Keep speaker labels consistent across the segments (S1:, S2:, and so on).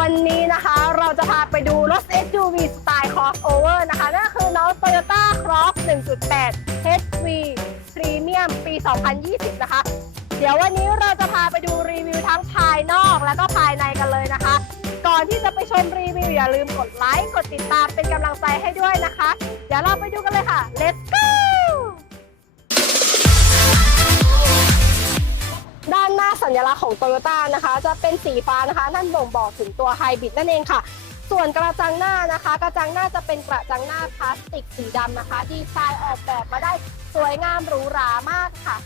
S1: วันนี้นะคะเราจะพาไปดูรถ SUV สไตล์ crossover นะคะนั่นคือน้อง Toyota Cross 1.8 HV Premium ปี 2020 นะคะ เดี๋ยววันนี้เราจะพาไปดูรีวิวทั้งภายนอกและก็ภายในกันเลยนะคะ ก่อนที่จะไปชมรีวิวอย่าลืมกดไลค์ กดติดตามเป็นกำลังใจให้ด้วยนะคะ เดี๋ยวเราไปดูกันเลยค่ะ let's ญลักษณ์ของ Toyota นะคะ จะเป็นสีฟ้านะคะนั่นบ่งบอกถึงตัวไฮบริดนั่นเองค่ะ ส่วนกระจังหน้านะคะ กระจังหน้าจะเป็นกระจังหน้าพลาสติกสีดำนะคะ ดีไซน์ออกแบบมาได้สวยงามหรูหรามากค่ะ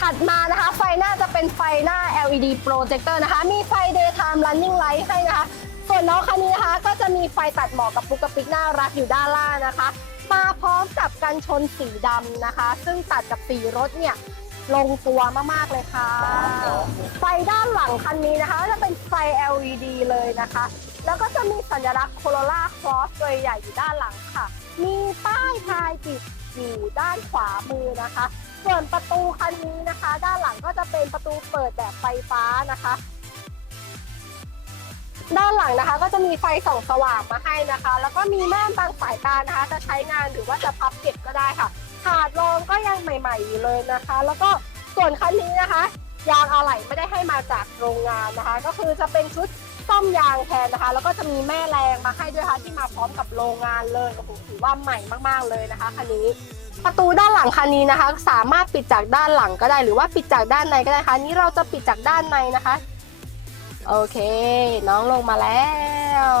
S1: ถัดมานะคะ ไฟหน้าจะเป็นไฟหน้า LED projector นะคะ มีไฟ daytime running light ให้นะคะ ส่วนน้องคันนี้นะคะ ก็จะมีไฟตัดหมอกกับปุกกระปิกน่ารักอยู่ด้านล่างนะคะ มาพร้อมกับกันชนสีดำนะคะ ซึ่งตัดกับสีรถเนี่ย ลงตัวมากๆเลยค่ะ ไฟด้านหลังคันนี้นะคะจะเป็นไฟ LED เลยนะคะ แล้วก็จะมีสัญลักษณ์ Corolla Cross ตัวใหญ่อยู่ด้านหลังค่ะ มีป้ายทายติดอยู่ด้านขวามือนะคะ ส่วนประตูคันนี้นะคะ ด้านหลังก็จะเป็นประตูเปิดแบบไฟฟ้านะคะ ด้านหลังนะคะก็จะมีไฟส่องสว่างมาให้นะคะ แล้วก็มีม่านบังสายตานะคะ จะใช้งานหรือว่าจะพับเก็บก็ได้ค่ะ ถาดรองก็ยังใหม่ๆอยู่เลยนะคะ แล้วก็ส่วนคันนี้นะคะ ยางอะไหล่ไม่ได้ให้มาจากโรงงานนะคะ ก็คือจะเป็นชุดซ่อมยางแทนนะคะ แล้วก็จะมีแม่แรงมาให้ด้วยค่ะที่มาพร้อมกับโรงงานเลยโอ้โหถือว่าใหม่มากๆเลยนะคะคันนี้ประตูด้านหลังคันนี้นะคะ สามารถปิดจากด้านหลังก็ได้ หรือว่าปิดจากด้านในก็ได้ค่ะนี้เราจะปิดจากด้านในนะคะ โอเค น้องลงมาแล้ว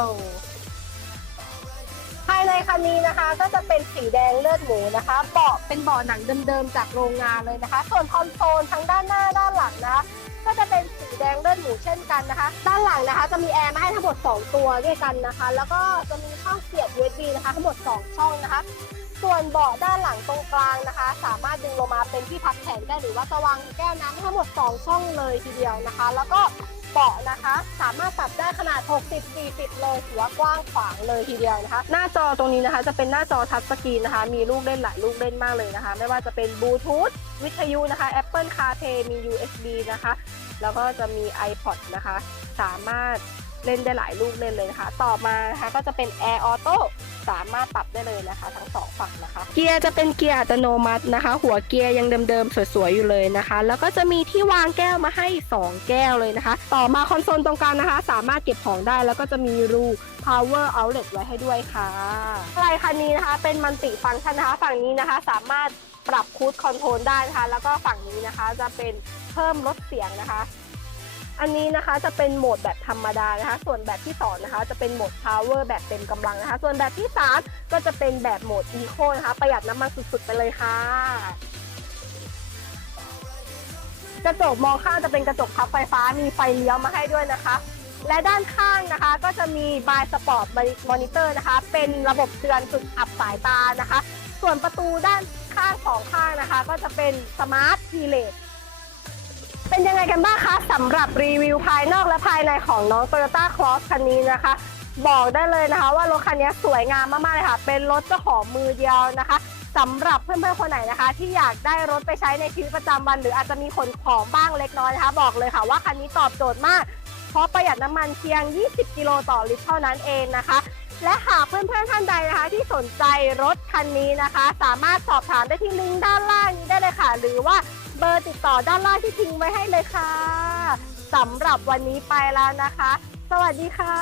S1: ยในคันนี้นะคะก็จะเป็นสีแดงเลือดหมูนะคะเบาะเป็นเบาะหนังเดิมๆจากโรงงานเลยนะคะ ส่วนคอนโซลทั้งด้านหน้าด้านหลัง ดงเลือดหมูเช่นกันนะคะ ด้านหลังนะคะจะมีแอร์มาให้ทั้งหมด 2 ตัวด้วยกันนะคะ แล้วก็จะมีช่องเสียบ USB นะคะ ทั้งหมด 2 ช่องนะคะ ส่วนเบาะด้านหลังตรงกลางนะคะ สามารถดึงลงมาเป็นที่พักแขนได้หรือว่าจะวางแก้วน้ำได้ทั้งหมด 2 ช่องเลยทีเดียวนะคะ แล้วก็เบาะนะคะ สามารถปรับได้ขนาด 60-40 เลยถือว่ากว้างขวางเลยทีเดียวนะคะ หน้าจอตรงนี้นะคะ จะเป็นหน้าจอทัชสกรีนนะคะ มีลูกเล่นหลายลูกเล่นมากเลยนะคะ ไม่ว่าจะเป็นบลูทูธวิทยุนะคะ Apple CarPlay มี USB นะคะแล้วก็จะมี iPod นะคะ สามารถเล่นได้หลายลูกเล่นเลยนะคะ ต่อมานะคะก็จะเป็น Air Auto สามารถปรับได้เลยนะคะ ทั้งสองฝั่งนะคะ เกียร์จะเป็นเกียร์อัตโนมัตินะคะ หัวเกียร์ยังเดิมๆสวยๆอยู่เลยนะคะ แล้วก็จะมีที่วางแก้วมาให้ 2 แก้วเลยนะคะ ต่อมาคอนโซลตรงกลางนะคะ สามารถเก็บของได้แล้วก็จะมีรู power outlet ไว้ให้ด้วยค่ะอะไรคันนี้นะคะ เป็นมันติฟังก์ชันนะคะ ฝั่งนี้นะคะสามารถ ปรับคูดคอนโทรลได้นะคะ แล้วก็ฝั่งนี้นะคะจะเป็นเพิ่มลดเสียงนะคะ อันนี้นะคะจะเป็นโหมดแบบธรรมดานะคะ ส่วนแบบที่2นะคะ จะเป็นโหมด power แบบเต็มกำลังนะคะ ส่วนแบบที่3ก็จะเป็นแบบโหมด eco นะคะ ประหยัดน้ำมันสุดๆไปเลยค่ะกระจกมองข้างจะเป็นกระจกพับไฟฟ้ามีไฟเลี้ยวมาให้ด้วยนะคะ และด้านข้างนะคะก็จะมีบายสปอร์ตมอนิเตอร์นะคะ เป็นระบบเตือนจุดอับสายตานะคะ ส่วนประตูด้านข้างสองข้างนะคะ ก็จะเป็นสมาร์ททีเลสเป็นยังไงกันบ้างคะสำหรับรีวิวภายนอกและภายในของน้อง Toyota Cross คันนี้นะคะ บอกได้เลยนะคะ ว่ารถคันนี้สวยงามมากๆเลยค่ะ เป็นรถเจ้าของมือเดียวนะคะสำหรับเพื่อนๆคนไหนนะคะ ที่อยากได้รถไปใช้ในชีวิตประจำวัน หรืออาจจะมีขนของบ้างเล็กน้อยนะคะ บอกเลยค่ะว่าคันนี้ตอบโจทย์มาก เพราะประหยัดน้ำมันเพียง 20 กิโลต่อลิตรเท่านั้นเองนะคะ และหากเพื่อนๆท่านใดนะคะ ที่สนใจรถคันนี้นะคะ สามารถสอบถามได้ที่ลิงก์ด้านล่างนี้ได้เลยค่ะ หรือว่าเบอร์ติดต่อด้านล่างที่ทิ้งไว้ให้เลยค่ะสำหรับวันนี้ไปแล้วนะคะ สวัสดีค่ะ